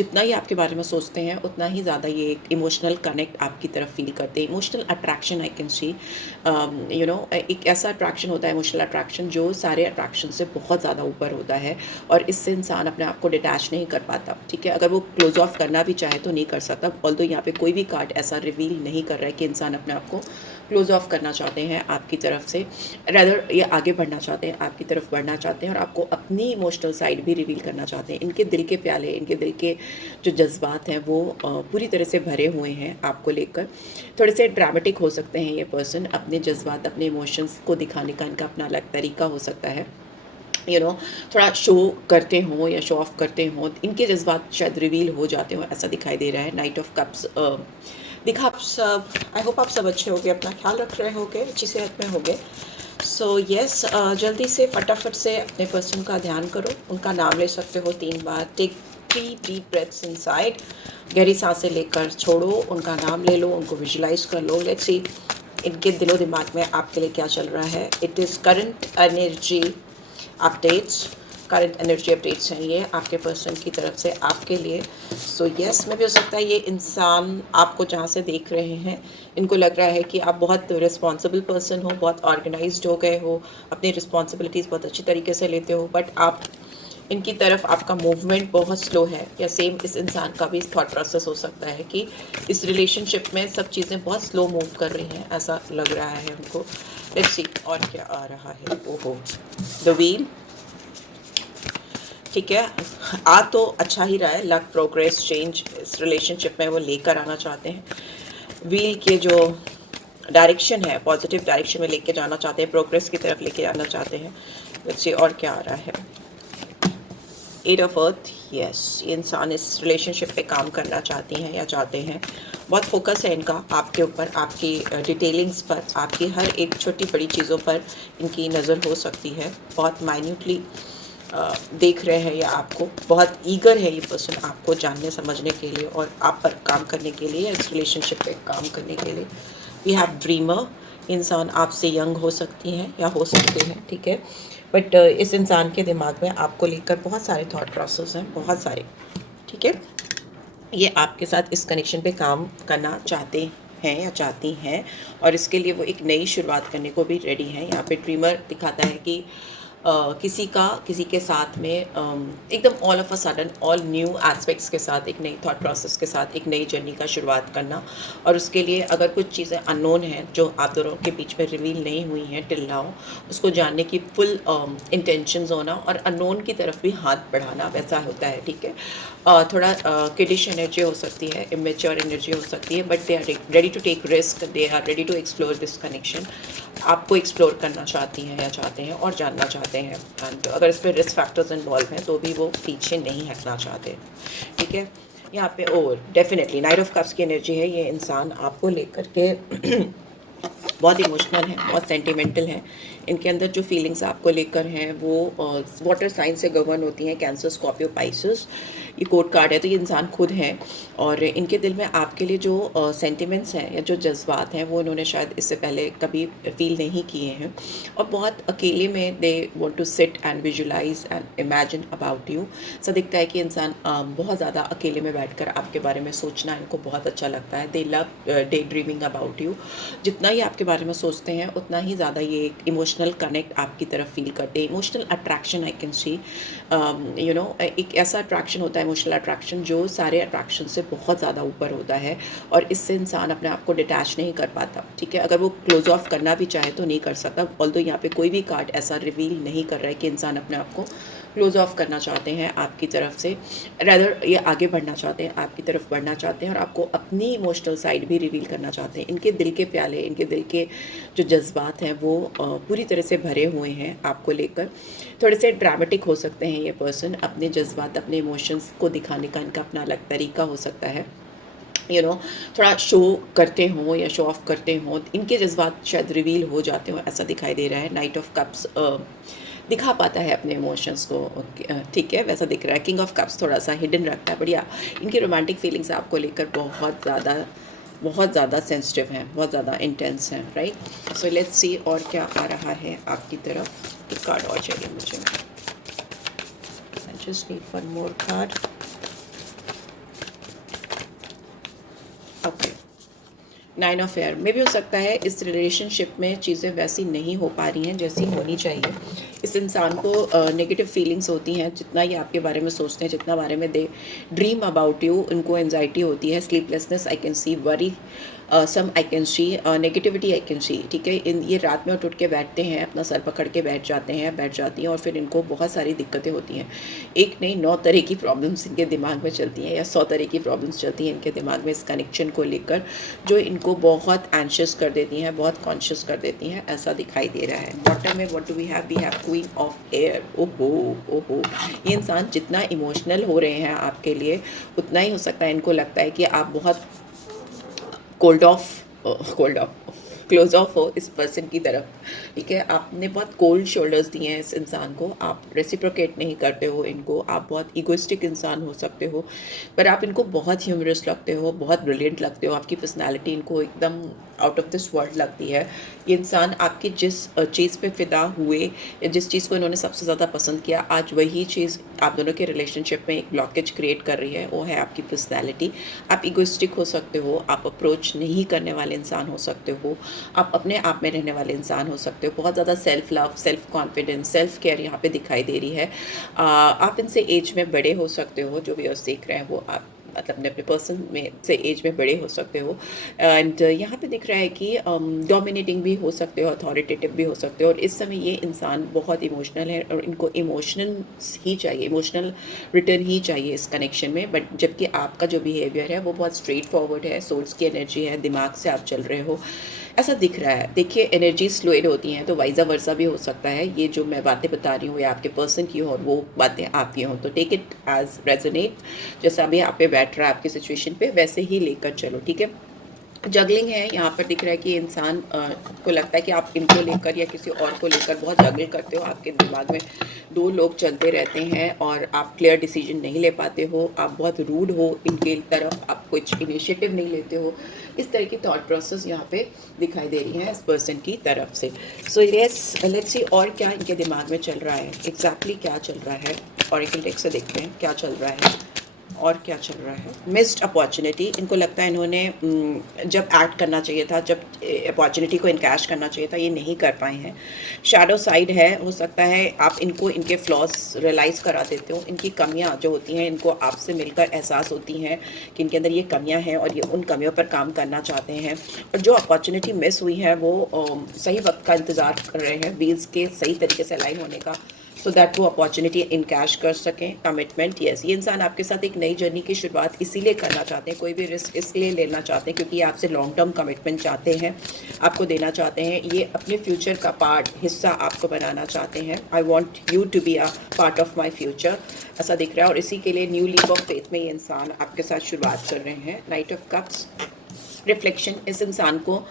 जितना ही आपके बारे में सोचते हैं उतना ही ज़्यादा ये एक इमोशनल कनेक्ट आपकी तरफ फील करते हैं। इमोशनल अट्रैक्शन आई कैन सी, एक ऐसा अट्रैक्शन होता है इमोशनल अट्रैक्शन जो सारे अट्रैक्शन से बहुत ज़्यादा ऊपर होता है और इससे इंसान अपने आप को डिटैच नहीं कर पाता। ठीक है, अगर वो क्लोज ऑफ करना भी चाहे तो नहीं कर सकता। ऑल्दो यहाँ पे कोई भी कार्ड ऐसा रिवील नहीं कर रहा है कि इंसान अपने आप को क्लोज ऑफ करना चाहते हैं आपकी तरफ से, रैदर ये आगे बढ़ना चाहते हैं, आपकी तरफ बढ़ना चाहते हैं और आपको अपनी इमोशनल साइड भी रिवील करना चाहते हैं। इनके दिल के प्याले, इनके दिल के जो जज्बात हैं वो पूरी तरह से भरे हुए हैं आपको लेकर। थोड़े से ड्रामेटिक हो सकते हैं ये पर्सन, अपने जज्बात, अपने इमोशंस को दिखाने का इनका अपना अलग तरीका हो सकता है। थोड़ा शो करते हों या शो ऑफ करते हों, इनके जज्बात शायद रिवील हो जाते हों, ऐसा दिखाई दे रहा है। नाइट ऑफ कप्स दिखा आप सब, आई होप आप सब अच्छे होंगे, अपना ख्याल रख रहे होंगे, अच्छी सेहत में होंगे। सो यस, जल्दी से फटाफट से अपने पर्सन का ध्यान करो, उनका नाम ले सकते हो 3 बार। टेक 3 डीप ब्रेथ्स इनसाइड, गहरी सांसें लेकर छोड़ो, उनका नाम ले लो, उनको विजुलाइज कर लो। लेट्स सी इनके दिलो दिमाग में आपके लिए क्या चल रहा है। It is current energy updates, current energy updates हैं ये आपके पर्सन की तरफ से आपके लिए। सो यस, में भी हो सकता है ये इंसान आपको जहाँ से देख रहे हैं, इनको लग रहा है कि आप बहुत रिस्पॉन्सिबल पर्सन हो, बहुत ऑर्गेनाइज्ड हो गए हो, अपनी रिस्पॉन्सिबिलिटीज़ बहुत अच्छी तरीके से लेते हो, बट आप इनकी तरफ आपका मूवमेंट बहुत स्लो है। या सेम इस इंसान का भी थॉट प्रोसेस हो सकता है कि इस रिलेशनशिप में सब चीज़ें बहुत स्लो मूव कर रही हैं, ऐसा लग रहा है उनको। लेट्स सी और क्या आ रहा है। ओहो, द व्हील, ठीक है, आ तो अच्छा ही रहा है। लक, प्रोग्रेस, चेंज इस रिलेशनशिप में वो लेकर आना चाहते हैं। व्हील के जो डायरेक्शन है पॉजिटिव डायरेक्शन में लेके जाना चाहते हैं, प्रोग्रेस की तरफ लेके जाना चाहते हैं। लेट्स सी और क्या आ रहा है। 8 ऑफ अर्थ, यस, ये इंसान इस रिलेशनशिप पे काम करना चाहती हैं या चाहते हैं। बहुत फोकस है इनका आपके ऊपर, आपकी डिटेलिंग्स पर, आपकी हर एक छोटी बड़ी चीज़ों पर इनकी नज़र हो सकती है। बहुत माइन्यूटली देख रहे हैं या आपको बहुत ईगर है ये पर्सन आपको जानने समझने के लिए और आप पर काम करने के लिए, इस रिलेशनशिप पे काम करने के लिए। वी हैव ड्रीमर, इंसान आपसे यंग हो सकती हैं या हो सकते हैं, ठीक है, बट इस इंसान के दिमाग में आपको लेकर बहुत सारे थॉट प्रोसेस हैं, बहुत सारे, ठीक है। ये आपके साथ इस कनेक्शन पे काम करना चाहते हैं या चाहती हैं और इसके लिए वो एक नई शुरुआत करने को भी रेडी हैं। यहाँ पे ड्रीमर दिखाता है कि किसी के साथ में एकदम all of a sudden all new aspects के साथ, एक नई थॉट प्रोसेस के साथ एक नई जर्नी का शुरुआत करना। और उसके लिए अगर कुछ चीज़ें अननोन हैं जो आप दोनों के बीच में रिवील नहीं हुई हैं टिल नाउ, उसको जानने की फुल इंटेंशंस होना और अननोन की तरफ भी हाथ बढ़ाना, वैसा होता है, ठीक है। थोड़ा किडिश एनर्जी हो सकती है, इमेच्योर एनर्जी हो सकती है, but they are ready to take risk, they are ready to explore this connection. आपको एक्सप्लोर करना चाहती हैं या चाहते हैं और जानना चाहते हैं, एंड अगर इस पर रिस्क फैक्टर्स इन्वॉल्व हैं तो भी वो पीछे नहीं हटना चाहते, ठीक है। यहाँ पे और डेफिनेटली नाइट ऑफ कप्स की एनर्जी है। ये इंसान आपको लेकर के बहुत इमोशनल हैं, बहुत सेंटिमेंटल हैं। इनके अंदर जो फीलिंग्स आपको लेकर हैं वो वाटर साइन से गवर्न होती हैं, कैंसर, स्कॉर्पियो, पाइसेस। ये कोड कार्ड है, तो ये इंसान खुद हैं और इनके दिल में आपके लिए जो सेंटिमेंट्स हैं या जो जज्बात हैं वो इन्होंने शायद इससे पहले कभी फील नहीं किए हैं और बहुत अकेले में they want to sit and visualise and imagine about you. ऐसा दिखता है कि इंसान बहुत ज़्यादा अकेले में बैठकर आपके बारे में सोचना इनको बहुत अच्छा लगता है। दे love day dreaming about you. जितना ही आपके बारे में सोचते हैं उतना ही ज़्यादा ये एक इमोशनल कनेक्ट आपकी तरफ फील करते हैं। इमोशनल अट्रैक्शन आई कैन सी, एक ऐसा अट्रैक्शन होता है इमोशनल अट्रैक्शन जो सारे अट्रैक्शन से बहुत ज़्यादा ऊपर होता है और इससे इंसान अपने आप को डिटैच नहीं कर पाता, ठीक है। अगर वो क्लोज ऑफ करना भी चाहे तो नहीं कर सकता। ऑल्दो यहाँ पे कोई भी कार्ड ऐसा रिवील नहीं कर रहा है कि इंसान अपने आप को क्लोज ऑफ करना चाहते हैं आपकी तरफ से, रैदर ये आगे बढ़ना चाहते हैं, आपकी तरफ बढ़ना चाहते हैं और आपको अपनी इमोशनल साइड भी रिवील करना चाहते हैं। इनके दिल के प्याले, इनके दिल के जो जज्बात हैं वो पूरी तरह से भरे हुए हैं आपको लेकर। थोड़े से ड्रामेटिक हो सकते हैं ये पर्सन, अपने जज्बात, अपने इमोशंस को दिखाने का इनका अपना अलग तरीका हो सकता है। थोड़ा शो करते हों या शो ऑफ करते हों, इनके जज्बात शायद रिवील हो जाते हों, ऐसा दिखाई दे रहा है। नाइट ऑफ कप्स दिखा पाता है अपने इमोशंस को, ठीक है, वैसा दिख रहा है। किंग ऑफ कप्स थोड़ा सा हिडन रखता है, बढ़िया। इनकी रोमांटिक फीलिंग्स आपको लेकर बहुत ज़्यादा सेंसिटिव हैं, बहुत ज़्यादा इंटेंस हैं, राइट। सो लेट्स सी और क्या आ रहा है आपकी तरफ। एक कार्ड और चाहिए मुझे, I just need one more card. Nine of air में भी हो सकता है इस रिलेशनशिप में चीज़ें वैसी नहीं हो पा रही हैं जैसी होनी चाहिए। इस इंसान को नेगेटिव फीलिंग्स होती हैं, जितना ये आपके बारे में सोचते हैं, जितना बारे में दे ड्रीम अबाउट यू, उनको एंजाइटी होती है, sleeplessness I can see, worry some I can see, negativity I can see. ठीक है, इन ये रात में उठ के बैठते हैं, अपना सर पकड़ के बैठ जाते हैं, बैठ जाती हैं, और फिर इनको बहुत सारी दिक्कतें होती हैं। एक नहीं 9 तरह की प्रॉब्लम्स इनके दिमाग में चलती हैं, या 100 तरह की प्रॉब्लम्स चलती हैं इनके दिमाग में इस कनेक्शन को लेकर, जो इनको बहुत एंशियस कर देती हैं, बहुत कॉन्शियस कर देती हैं, ऐसा दिखाई दे रहा है। बॉटम में what do we have queen of air. ओहो ओहो, ये इंसान जितना इमोशनल हो रहे हैं आपके लिए, उतना ही हो सकता है इनको लगता है कि आप बहुत कोल्ड ऑफ क्लोज ऑफ हो इस पर्सन की तरफ। ठीक है, आपने बहुत कोल्ड शोल्डर्स दिए हैं इस इंसान को, आप रेसिप्रोकेट नहीं करते हो इनको, आप बहुत इगोइस्टिक इंसान हो सकते हो, पर आप इनको बहुत ह्यूमरस लगते हो, बहुत ब्रिलियंट लगते हो, आपकी पर्सनालिटी इनको एकदम आउट ऑफ दिस वर्ल्ड लगती है। ये इंसान आपकी जिस चीज़ पे फिदा हुए, या जिस चीज़ को इन्होंने सबसे ज़्यादा पसंद किया, आज वही चीज़ आप दोनों के रिलेशनशिप में एक ब्लॉकेज क्रिएट कर रही है, वो है आपकी पर्सनैलिटी। आप इगोइस्टिक हो सकते हो, आप अप्रोच नहीं करने वाले इंसान हो सकते हो, आप अपने आप में रहने वाले इंसान हो सकते हो, बहुत ज़्यादा self love, self confidence, self care यहाँ पे दिखाई दे रही है। आप इनसे एज में बड़े हो सकते हो, जो व्यूअर्स देख रहे हैं वो आप मतलब अपने पर्सन में से एज में बड़े हो सकते हो। एंड यहाँ पे दिख रहा है कि डोमिनेटिंग भी हो सकते हो, अथॉरिटेटिव भी हो सकते हो, और इस समय ये इंसान बहुत इमोशनल है और इनको इमोशनल ही चाहिए, इमोशनल रिटर्न ही चाहिए इस कनेक्शन में। बट जबकि आपका जो बिहेवियर है वो बहुत स्ट्रेट फॉरवर्ड है, सोर्स की एनर्जी है, दिमाग से आप चल रहे हो, ऐसा दिख रहा है। देखिए, एनर्जी फ्लूइड होती हैं, तो वाइजा वर्सा भी हो सकता है। ये जो मैं बातें बता रही हूँ, या आपके पर्सन की हो और वो बातें आपकी हों, तो टेक इट एज रेजोनेट। जैसा अभी आप पे बैठ रहा है आपकी सिचुएशन पे, वैसे ही लेकर चलो। ठीक है, जगलिंग है यहाँ पर दिख रहा है कि इंसान को लगता है कि आप इनको लेकर या किसी और को लेकर बहुत जगल करते हो, आपके दिमाग में दो लोग चलते रहते हैं और आप क्लियर डिसीजन नहीं ले पाते हो, आप बहुत रूड हो इनके तरफ, आप कुछ इनिशिएटिव नहीं लेते हो। इस तरह की थॉट प्रोसेस यहाँ पे दिखाई दे रही है इस पर्सन की तरफ से। सो लेट्स सी और क्या इनके दिमाग में चल रहा है, एग्जैक्टली क्या चल रहा है। ऑरेकल टेक्स्ट से देखते हैं क्या चल रहा है और क्या चल रहा है। मिस्ड अपॉर्चुनिटी, इनको लगता है इन्होंने जब एक्ट करना चाहिए था, जब अपॉर्चुनिटी को इनकैश करना चाहिए था, ये नहीं कर पाए हैं। शैडो साइड है, हो सकता है आप इनको इनके फ्लॉज रियलाइज़ करा देते हो, इनकी कमियां जो होती हैं इनको आपसे मिलकर एहसास होती हैं कि इनके अंदर ये कमियां हैं और ये उन कमियों पर काम करना चाहते हैं। और जो अपॉर्चुनिटी मिस हुई है वो सही वक्त का इंतज़ार कर रहे हैं, व्हील्स के सही तरीके से अलाइन होने का, सो दैट वो अपॉर्चुनिटी इनकैश कर सकें। कमिटमेंट, यस, ये इंसान आपके साथ एक नई जर्नी की शुरुआत इसीलिए करना चाहते हैं, कोई भी रिस्क इसलिए लेना चाहते हैं क्योंकि ये आपसे लॉन्ग टर्म कमिटमेंट चाहते हैं, आपको देना चाहते हैं, ये अपने फ्यूचर का पार्ट, हिस्सा आपको बनाना चाहते हैं। I want you to be a part of my future, ऐसा दिख रहा है। और इसी के लिए न्यू लीप ऑफ फेथ में ये इंसान आपके साथ शुरुआत कर रहे हैं। नाइट ऑफ कप्स, रिफ्लेक्शन, इस इंसान को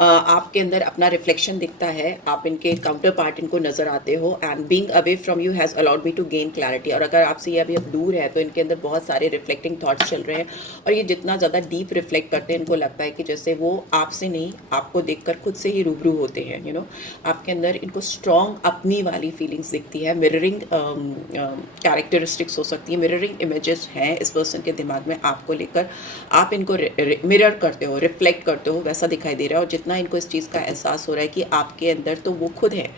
आपके अंदर अपना रिफ्लेक्शन दिखता है, आप इनके काउंटर पार्ट इनको नज़र आते हो। And being away from you has allowed me to gain clarity, और अगर आपसे ये अभी अब दूर है तो इनके अंदर बहुत सारे रिफ्लेक्टिंग थॉट्स चल रहे हैं, और ये जितना ज़्यादा डीप रिफ्लेक्ट करते हैं इनको लगता है कि जैसे वो आपसे नहीं, आपको देखकर खुद से ही रूबरू होते हैं। यू नो, आपके अंदर इनको स्ट्रॉन्ग अपनी वाली फीलिंग्स दिखती है। मिररिंग कैरेक्टरिस्टिक्स हो सकती है, मिररिंग इमेजेस हैं इस पर्सन के दिमाग में आपको लेकर, आप इनको मिरर करते हो, रिफ्लेक्ट करते हो, वैसा दिखाई दे रहा है। और जितना इनको इस चीज़ का एहसास हो रहा है कि आपके अंदर तो वो खुद है,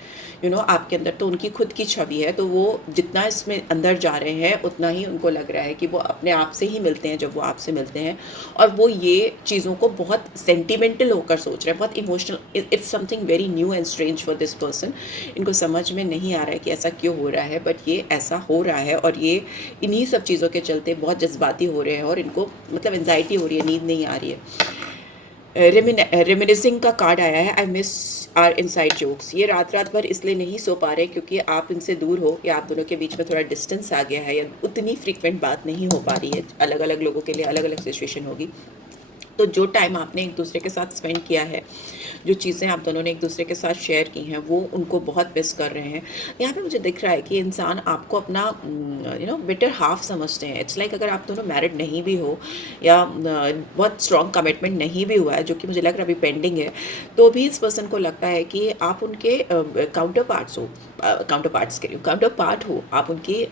यू नो, आपके अंदर तो उनकी खुद की छवि है, तो वो जितना इसमें अंदर जा रहे हैं उतना ही उनको लग रहा है कि वो अपने आप से ही मिलते हैं जब वो आपसे मिलते हैं, और वो ये चीज़ों को बहुत सेंटिमेंटल होकर सोच रहे हैं, बहुत emotional. It's something very new and strange for this person. इनको समझ में नहीं आ रहा है कि ऐसा क्यों हो रहा है, बट ये ऐसा हो रहा है, और ये इन्हीं सब चीज़ों के चलते बहुत जज्बाती हो रहे हैं, और इनको मतलब एंजाइटी हो रही है, नींद नहीं आ रही है। रेमिनिसिंग का कार्ड आया है, I miss our inside jokes. ये रात रात भर इसलिए नहीं सो पा रहे क्योंकि आप इनसे दूर हो, या आप दोनों के बीच में थोड़ा डिस्टेंस आ गया है, या उतनी फ्रीक्वेंट बात नहीं हो पा रही है। अलग अलग लोगों के लिए अलग अलग सिचुएशन होगी। तो जो टाइम आपने एक दूसरे के साथ स्पेंड किया है, जो चीज़ें आप दोनों ने एक दूसरे के साथ शेयर की हैं, वो उनको बहुत मिस कर रहे हैं। यहाँ पे मुझे दिख रहा है कि इंसान आपको अपना बेटर हाफ समझते हैं। इट्स लाइक अगर आप दोनों मैरिड नहीं भी हो, या बहुत स्ट्रॉन्ग कमिटमेंट नहीं भी हुआ है, जो कि मुझे लग रहा है अभी पेंडिंग है, तो भी इस पर्सन को लगता है कि आप उनके काउंटर पार्ट्स हो, काउंटर पार्ट हो, आप उनकी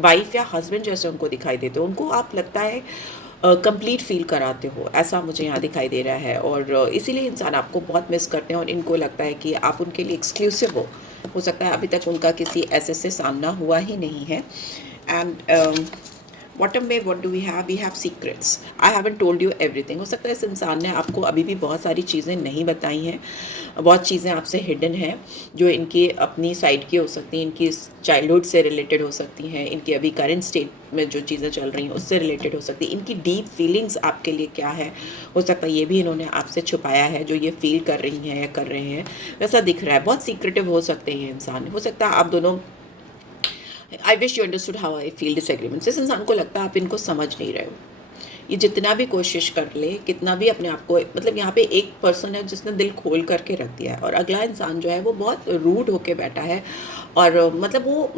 वाइफ या हस्बैंड जैसे उनको दिखाई देते हो। उनको आप लगता है कंप्लीट फील कराते हो, ऐसा मुझे यहाँ दिखाई दे रहा है। और इसीलिए इंसान आपको बहुत मिस करते हैं और इनको लगता है कि आप उनके लिए एक्सक्लूसिव हो सकता है अभी तक उनका किसी ऐसे से सामना हुआ ही नहीं है। एंड बॉटम में what do we have secrets, I haven't told you everything. हो सकता है इस इंसान ने आपको अभी भी बहुत सारी चीज़ें नहीं बताई हैं, बहुत चीज़ें आपसे हिडन हैं जो इनकी अपनी साइड की हो सकती हैं, इनकी चाइल्डहुड से रिलेटेड हो सकती हैं, इनकी अभी करंट स्टेट में जो चीज़ें चल रही हैं उससे रिलेटेड हो सकती है। इनकी डीप फीलिंग्स आपके लिए क्या है, हो सकता है ये भी इन्होंने आपसे छुपाया है जो ये फील कर रही हैं या कर रहे हैं, वैसा दिख रहा है। बहुत सीक्रेटिव हो सकते हैं इंसान, हो सकता है आप दोनों, I wish you understood how I feel disagreements. इस इंसान को लगता है आप इनको समझ नहीं रहे हो। ये जितना भी कोशिश कर ले, कितना भी अपने आप को, मतलब यहाँ पे एक पर्सन है जिसने दिल खोल करके रख दिया है और अगला इंसान जो है वो बहुत रूड होके बैठा है और मतलब वो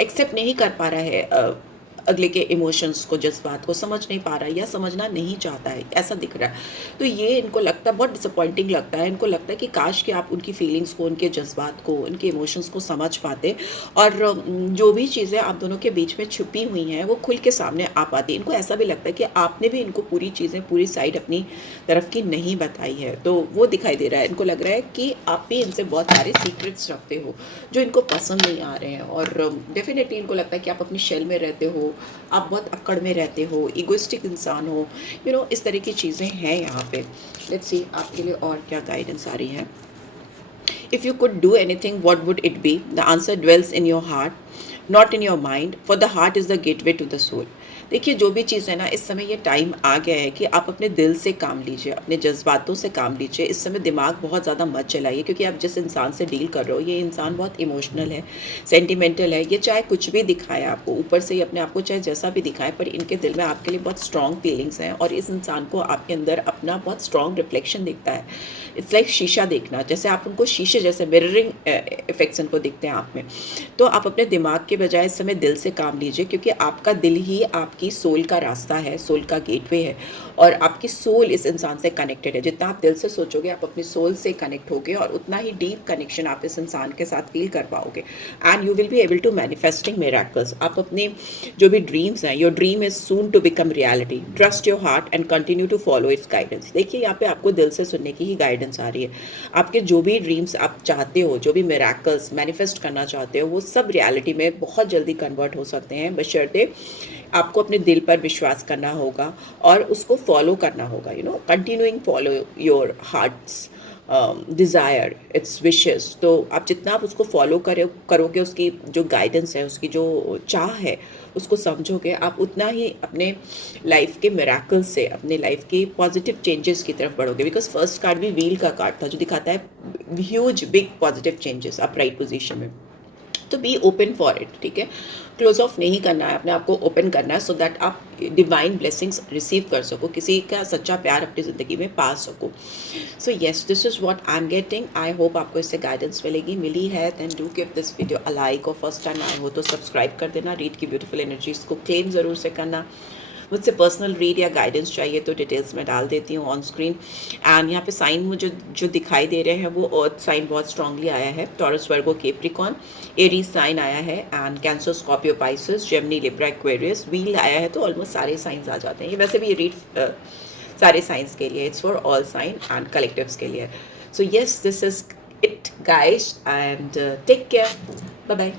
एक्सेप्ट नहीं कर पा रहा है अगले के इमोशंस को, जज्बात को समझ नहीं पा रहा है या समझना नहीं चाहता है, ऐसा दिख रहा है। तो ये इनको लगता है बहुत डिसअपॉइंटिंग लगता है। इनको लगता है कि काश कि आप उनकी फीलिंग्स को, उनके जज्बात को, उनके इमोशंस को समझ पाते और जो भी चीज़ें आप दोनों के बीच में छुपी हुई हैं वो खुल के सामने आ पाती। इनको ऐसा भी लगता है कि आपने भी इनको पूरी चीज़ें, पूरी साइड अपनी तरफ की नहीं बताई है, तो वो दिखाई दे रहा है। इनको लग रहा है कि आप भी इनसे बहुत सारे सीक्रेट्स रखते हो जो इनको पसंद नहीं आ रहे हैं और डेफिनेटली इनको लगता है कि आप अपनी शेल में रहते हो, आप बहुत अक्कड़ में रहते हो, इगोइस्टिक इंसान हो, इस तरह की चीज़ें हैं यहाँ पे। लेट्स सी आपके लिए और क्या गाइडेंस आ रही है। If you could do anything, what would it be? The answer dwells in your heart, not in your mind, for the heart is the gateway to the soul. देखिए जो भी चीज़ है ना, इस समय ये टाइम आ गया है कि आप अपने दिल से काम लीजिए, अपने जज्बातों से काम लीजिए। इस समय दिमाग बहुत ज़्यादा मत चलाइए क्योंकि आप जिस इंसान से डील कर रहे हो ये इंसान बहुत इमोशनल है, सेंटिमेंटल है। ये चाहे कुछ भी दिखाए आपको, ऊपर से ही अपने आप को चाहे जैसा भी दिखाए, पर इनके दिल में आपके लिए बहुत स्ट्रॉन्ग फीलिंग्स हैं और इस इंसान को आपके अंदर अपना बहुत स्ट्रॉन्ग रिफ्लेक्शन दिखता है। इट्स लाइक शीशा देखना, जैसे आप उनको शीशे जैसे मिररिंग इफेक्ट्स इनको दिखते हैं आप में। तो आप अपने दिमाग के बजाय इस समय दिल से काम लीजिए क्योंकि आपका दिल ही आपकी सोल का रास्ता है, सोल का गेटवे है और आपकी सोल इस इंसान से कनेक्टेड है। जितना आप दिल से सोचोगे आप अपनी सोल से कनेक्ट होगे और उतना ही डीप कनेक्शन आप इस इंसान के साथ फील कर पाओगे and you will be able to manifesting miracles. आप अपने जो भी ड्रीम्स हैं, your dream is soon to become reality, trust your heart and continue to follow its guidance. देखिए यहाँ पे आपको दिल से सुनने की ही गाइडेंस आ रही है। आपके जो भी ड्रीम्स आप चाहते हो, जो भी मिरेकल्स मैनिफेस्ट करना चाहते हो, वो सब रियलिटी में बहुत जल्दी कन्वर्ट हो सकते हैं, बशर्ते आपको अपने दिल पर विश्वास करना होगा और उसको फॉलो करना होगा। Continuing follow your hearts desire, it's wishes. तो आप जितना आप उसको फॉलो करोगे, उसकी जो गाइडेंस है, उसकी जो चाह है, उसको समझोगे, आप उतना ही अपने लाइफ के मिरेकल से, अपने लाइफ के पॉजिटिव चेंजेस की तरफ बढ़ोगे। बिकॉज फर्स्ट कार्ड भी व्हील का कार्ड था जो दिखाता है ह्यूज बिग पॉजिटिव चेंजेस आप राइट पोजीशन में। तो बी ओपन फॉर इट, ठीक है। क्लोज ऑफ नहीं करना है, अपने आप को ओपन करना है सो दैट आप डिवाइन ब्लेसिंग्स रिसीव कर सको, किसी का सच्चा प्यार अपनी ज़िंदगी में पा सको। So yes, this is what I am getting. I hope आपको इससे गाइडेंस मिली है। Then do give this video a like और फर्स्ट टाइम आए हो तो सब्सक्राइब कर देना। रीड की ब्यूटीफुल एनर्जीज को क्लेम ज़रूर से करना। मुझसे पर्सनल रीड या गाइडेंस चाहिए तो डिटेल्स में डाल देती हूँ ऑन स्क्रीन। एंड यहाँ पे साइन मुझे जो दिखाई दे रहे हैं वो अर्थ साइन बहुत स्ट्रांगली आया है, Taurus Virgo Capricorn, Aries sign आया है and Cancer Scorpio Pisces, Gemini Libra Aquarius, wheel आया है। तो ऑलमोस्ट सारे साइंस आ जाते हैं। ये वैसे भी ये रीड सारे साइंस के लिए, it's for all sign and collectives के लिए। So yes, this is it guys and take care, bye bye.